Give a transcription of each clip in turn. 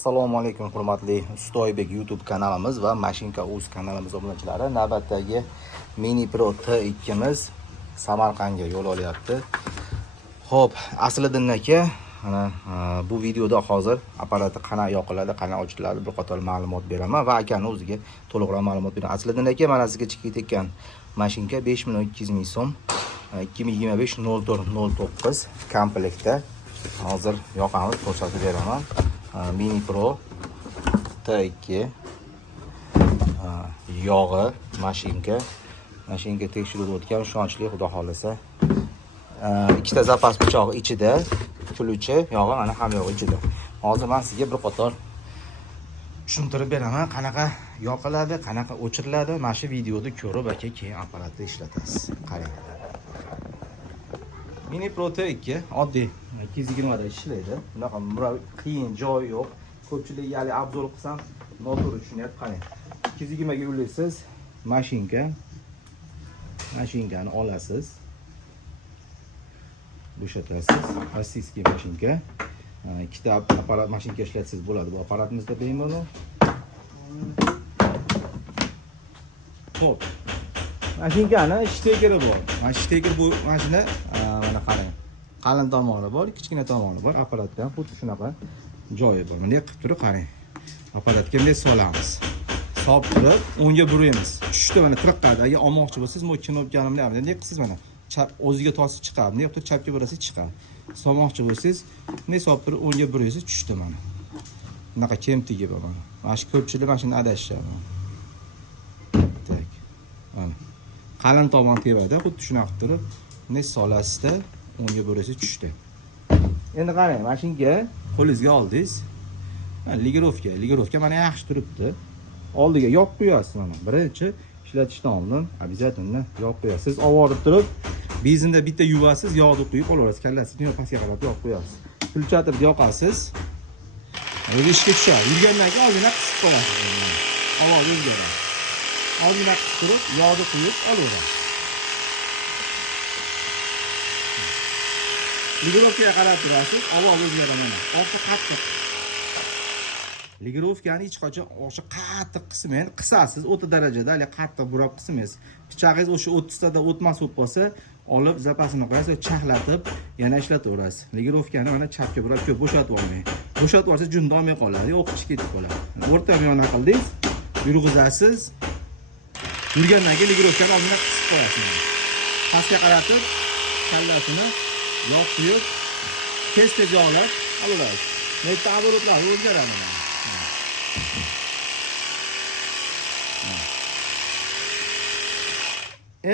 Assalomu alaykum hurmatli Ustoybek YouTube kanalimiz va Mashinka.uz kanalimiz obunachilari. Navbatdagi Mini Pro T2 miz Samarqandga yo'l olyapti. Xo'p, Asliddin aka, mana bu videoda hozir apparati qanday yoqiladi, qanday ochiladi bir qator ma'lumot beraman va akani o'ziga to'liqroq ma'lumot beraman. Asliddin aka, mana sizga chiqib ketgan mashinka 5.200.000 so'm 2025-04-09 komplektda. Hozir yoqamiz, ko'rsatib beraman. Mini Pro T2 yog'i mashinka tekshiruvdan o'tgan, ishonchli, xudo xolasa. Ikkita zapas pichog'i ichida, kuluvchi yog'i mana ham yog'i ichida. Hozir men sizga bir qator tushuntirib beraman, qanaqa yoqiladi, qanaqa o'chiriladi. Mana shu videoda ko'rib aka keyin apparatni ishlatasiz. Qarang. Mini Pro T2 oddiy 220 da ishlaydi. Bunaqa qiyin joyi yo'q. Ko'pchilik yali obzor qilsam noto'g'ri tushunyapti. Qarang. 220 ga ulaysiz, mashinkani olasiz. Bo'shatasiz. Rossiyskiy mashinka. Ikkita apparat mashinka ishlatsangiz bo'ladi. Bu apparatimizda bemalol. Xo'p. Mashinkani shtekeri bor. Mana shtekeri bu mashina mana qarang. Qalin tomoni bor, kichkina tomoni bor. Apparatda ham xuddi shunaqa joyi bor. Bunday qilib turib qarang. Apparatga bunday solamiz. Solib turib, o'ngga buraymiz. Tushdi mana triqqada. Agar olmoqchi bo'lsangiz, mo knopkani bunday qilsiz mana. Chap o'ziga tosib chiqadi. Bunday qilib chapga burasiz chiqadi. Solmoqchi bo'lsangiz, bunday solib turib o'ngga buraysiz, tushdi mana. Bunaqa kemtigi bor mana. Mana shu ko'pchilik mashina adashadi. Tak. Mana. Qalin tomon tebada, xuddi shunaqa turib, bunday solasizda o'ngga burasiz tushdi. Endi qarang, mashinka qo'lingizga oldingiz. Ligirovka mana yaxshi turibdi. Oldiga yopib qo'yasiz mana. Birinchi ishlatishdan oldin обязательно yopib qo'yasiz. Ovorib turib, benzinda bitta yuvasiz, yog'ni quyib olaverasiz. Kallasini pastga qarab yopib qo'yasiz. Pulchatib yoqasiz. O'zi ishga tushadi. Yurgandan keyin oldindan qisib qo'yasiz. Ovoz o'zgaradi. Oldindan qisib turib, yog'ni quyib olaverasiz. Ligirovkaga qarab turasiz, ovoz o'zgaradi mana. Orqa qattiq. Ligirovkani hech qachon o'sha qattiq qismang, qisasiz 30 darajada, hali qattiq burab qismaysiz. Pichog'ingiz o'sha 30 tada o'tmas bo'lib qolsa, olib zapasini qo'yasiz, chaqlatib yana ishlataverasiz. Ligirovkani mana chapga burab ko'p bo'shatib olmang. Bo'shatib olsangiz junda olmay qoladi, o'qish ketib qoladi. O'rta yona qildingiz, yurg'izasiz. Yurgandan keyin ligirovkani oldindan qisib qo'yasiz. Pastga qaratib, kallasini yog' quyib, tez yog'lab olaverasiz. Netta оборотlar o'zgaradi.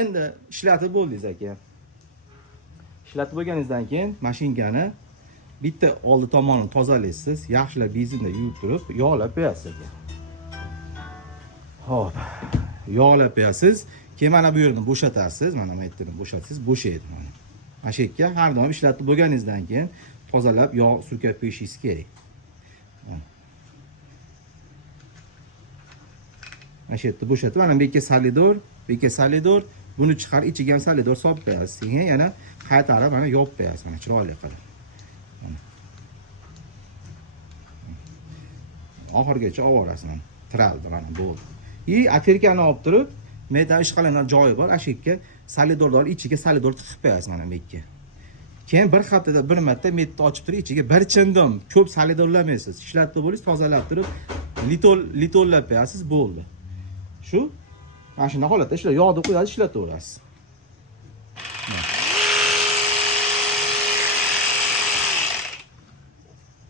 Endi ishlatib bo'ldingiz aka. Ishlatib bo'lganingizdan keyin mashinkani bitta oldi tomonini tozalaysiz, yaxshilab benzinda yuvib turib, yog'lab qo'yasiz. Xo'p, yog'lab qo'yasiz. Keyin mana bu yerni bo'shatasiz, mana bu yerni bo'shatasiz, bo'shaydi mana. Mashikka har doim ishlatib bo'lganingizdan keyin tozalab yog' surkab qo'yishingiz kerak. Mana shu yerda bo'shatib, mana bu yerga solidor, buni chiqar, ichiga ham solidor solib qo'yasiz. Keyin yana qaytarib mana yopib qo'yasiz, mana chiroyli qilib. Oxirgacha oborasiz mana. Tiraldi mana bo'ldi. Atirkani olib turib, metal ishqalanan joyi bor, ashikka solidorlar ichiga solidor tiqib qo'yasiz mana bu yerga. Keyin bir haftada bir marta metni ochib turib, ichiga bir chindim ko'p solidorlamaysiz. Ishlatib bo'lish, tozalab turib, litollab qo'yasiz, bo'ldi. Shu mashina holatda ishlar, yog'ni qo'yasiz, ishlataverasiz.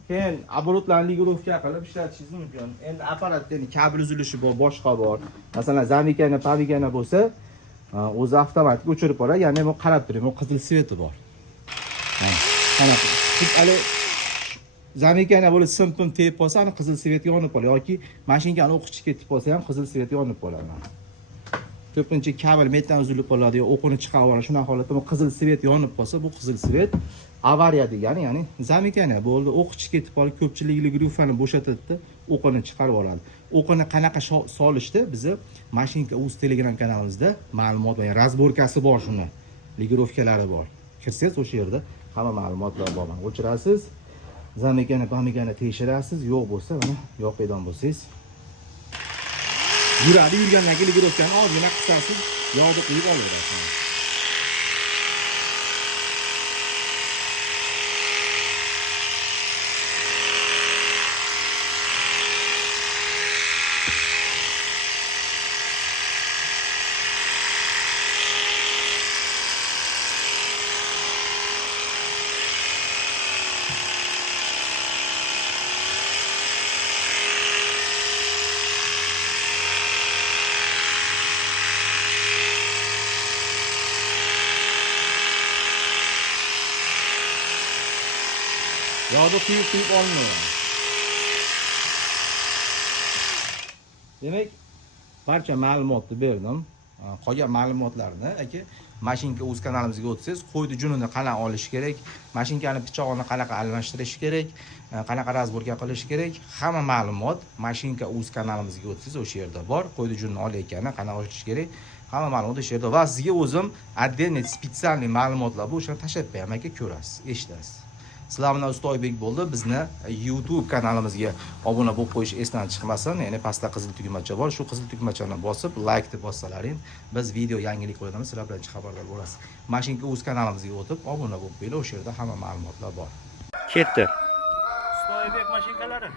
Keyin оборотlarni ligirovka qilib ishlatishingiz mumkin. Endi apparatning kabel uzilishi bor, boshqa bor. Masalan, zamikani, pavigani bo'lsa, o'zi avtomatik o'chirib boradi. Ya'ni bu qarab turing, bu qizil sveti bor. Qanaqa? Hali zamikani bo'lib simpim tegib qolsa, ana qizil svet yonib qoladi yoki mashinkani o'qichi ketib qolsa ham qizil svet yonib qoladi. Ko'pincha kabel metdan uzilib qoladi, o'qini chiqarib oladi. Shunaqa holatda bu qizil svet yonib qolsa, bu qizil svet avariya degani, ya'ni zamikani bo'ldi, o'qichi ketib qolib, ko'pchilik ligirovkani bo'shatadi, o'qini chiqarib oladi. O'qini qanaqa solishdi bizni Mashinka.uz Telegram kanalimizda ma'lumot va razborkasi bor, shuni ligirovkalari bor. Kirsangiz o'sha yerda hamma ma'lumotlar bor. O'chirasiz. zamekani pamekani tekshirasiz, yo'q bo'lsa mana yoqiydan bo'lsangiz yurgandan keyin girovkani ozgina qisasiz, yog'ni quyib olaverasiz. Yog'ni quyib olmayman. Demak, barcha ma'lumotni berdim. Qolgan ma'lumotlarni aka mashinka o'z kanalimizga o'tsangiz, qo'ydi junini qanaqa olish kerak, mashinkani pichog'ini qanaqa almashtirish kerak, qanaqa razborga qilish kerak, hamma ma'lumot mashinka o'z kanalimizga o'tsangiz o'sha yerda bor. Qo'ydi junini olayotgani, qanaqa olish kerak, hamma ma'lumot o'sha yerda. Va sizga o'zim отдельный специальный ma'lumotlar bu o'shani tashab beraman aka, ko'rasiz, eshitasiz. Sizlar bilan Usta Oybek bo'ldi. Bizni YouTube kanalimizga obuna bo'lib qo'yish esdan chiqmasin. Ya'ni pastda qizil tugmacha bor. Shu qizil tugmachani bosib, like deb bossalaring, biz video yangilik qo'yamiz, sizlar bilan xabardor bo'lasiz. Mashinka o'z kanalimizga o'tib, obuna bo'lib qo'yinglar. O'sha yerda hamma ma'lumotlar bor. Ketdi. Usta Oybek mashinkalari.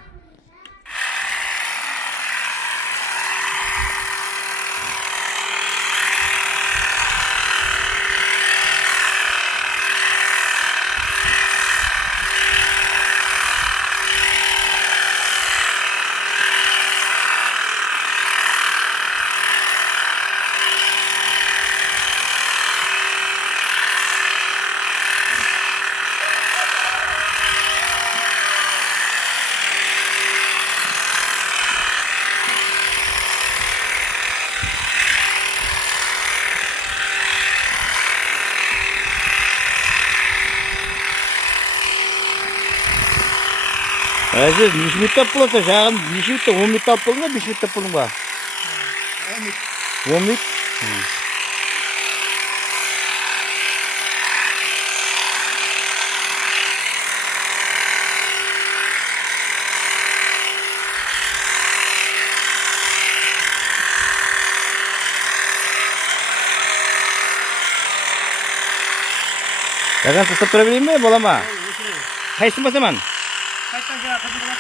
Aziz, necha minutda bo'lsa, shag'im necha minutda, 10 minutda bo'ldimi, 5 minutda bo'ldimi bor? 10 minut. 10 minut. Dagan to'xtab turaveraymi, bo'lama? Qaysi bosaman? Qayerdan keladi?